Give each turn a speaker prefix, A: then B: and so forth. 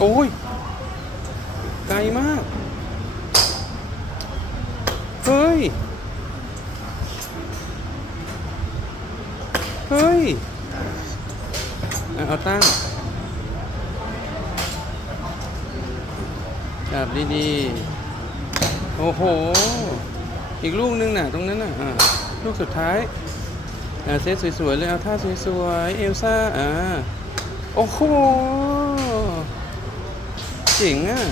A: โอ้ย ไกลมาก เฮ้ย เฮ้ย เอาตั้งจับดีๆ โอ้โห อีกลูกนึงน่ะ ตรงนั้นน่ะลูกสุดท้ายเซตสวยๆเลย เอาท่าสวยๆ เอลซ่า อ่า โอ้โห เจ๋งอะ